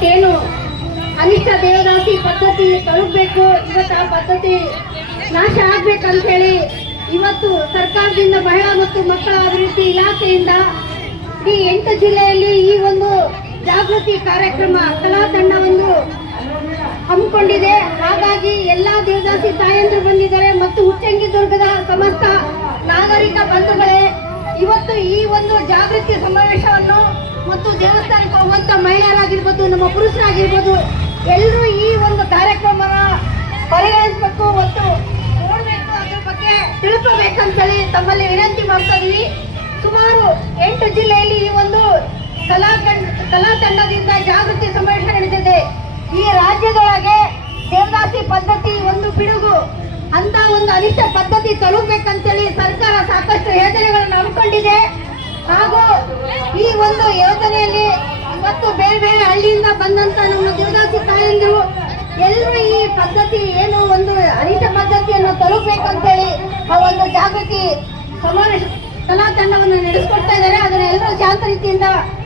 ಇವತ್ತೇನು ಅನಿಷ್ಟ ದೇವದಾಸಿ ಪದ್ಧತಿ ತಲುಪಬೇಕು, ಇವತ್ತು ಆ ಪದ್ಧತಿ ನಾಶ ಆಗ್ಬೇಕಂತ ಹೇಳಿ ಇವತ್ತು ಸರ್ಕಾರದಿಂದ ಮಹಿಳಾ ಮತ್ತು ಮಕ್ಕಳ ಅಭಿವೃದ್ಧಿ ಇಲಾಖೆಯಿಂದ ಈ 8 ಜಿಲ್ಲೆಯಲ್ಲಿ ಈ ಒಂದು ಜಾಗೃತಿ ಕಾರ್ಯಕ್ರಮ ಕಲಾ ತಂಡವನ್ನು ಹಮ್ಮಿಕೊಂಡಿದೆ. ಹಾಗಾಗಿ ಎಲ್ಲಾ ದೇವದಾಸಿ ತಾಯಂದ್ರು ಬಂದಿದ್ದಾರೆ ಮತ್ತು ಉಚ್ಚಂಗಿದುರ್ಗದ ಸಮಸ್ತ ನಾಗರಿಕ ಬಂಧುಗಳೇ, ಇವತ್ತು ಈ ಒಂದು ಜಾಗೃತಿ ಸಮಾವೇಶವನ್ನು ಮತ್ತು ದೇವಸ್ಥಾನಕ್ಕೆ ಹೋಗುವಂತ ಮಹಿಳೆಯರಾಗಿರ್ಬೋದು, ನಮ್ಮ ಪುರುಷರಾಗಿರ್ಬೋದು, ಎಲ್ಲರೂ ಈ ಒಂದು ಕಾರ್ಯಕ್ರಮನ ಪರಿಗಣಿಸಬೇಕು ಮತ್ತು ನೋಡಬೇಕು, ಅದ್ರ ಬಗ್ಗೆ ತಿಳ್ಕೋಬೇಕಂತೇಳಿ ತಮ್ಮಲ್ಲಿ ವಿನಂತಿ ಮಾಡ್ತಾ ಇದೀವಿ. ಸುಮಾರು 8 ಜಿಲ್ಲೆಯಲ್ಲಿ ಈ ಒಂದು ಕಲಾ ತಂಡದಿಂದ ಜಾಗೃತಿ ಸಮಾವೇಶ ನಡೆದಿದೆ. ಈ ರಾಜ್ಯದೊಳಗೆ ದೇವದಾಸಿ ಪದ್ಧತಿ ಒಂದು ಪಿಡುಗು ಅಂತ ಒಂದು ಅನಿಷ್ಟ ಪದ್ಧತಿ ತಲುಪಬೇಕಂತೇಳಿ ಸರ್ಕಾರ ಸಾಕಷ್ಟು ಯೋಜನೆಗಳನ್ನು ಹಮ್ಮಿಕೊಂಡಿದೆ. ಹಾಗೂ ಈ ಒಂದು ಯೋಜನೆಯಲ್ಲಿ ಇವತ್ತು ಬೇರೆ ಬೇರೆ ಹಳ್ಳಿಯಿಂದ ಬಂದಂತ ನಮ್ಮ ದೇವದಾಸಿ ತಾಯಂದಿರು ಎಲ್ಲರೂ ಈ ಪದ್ಧತಿ ಏನು ಒಂದು ಅನಿಷ್ಟ ಪದ್ಧತಿಯನ್ನು ತಲುಪಬೇಕಂತೇಳಿ ಆ ಒಂದು ಜಾಗೃತಿ ಸಮಾವೇಶ ಕಲಾ ತಂಡವನ್ನು ನಡೆಸಿಕೊಡ್ತಾ ಇದ್ದಾರೆ. ಅದನ್ನ ಎಲ್ಲರೂ ಶಾಂತ ರೀತಿಯಿಂದ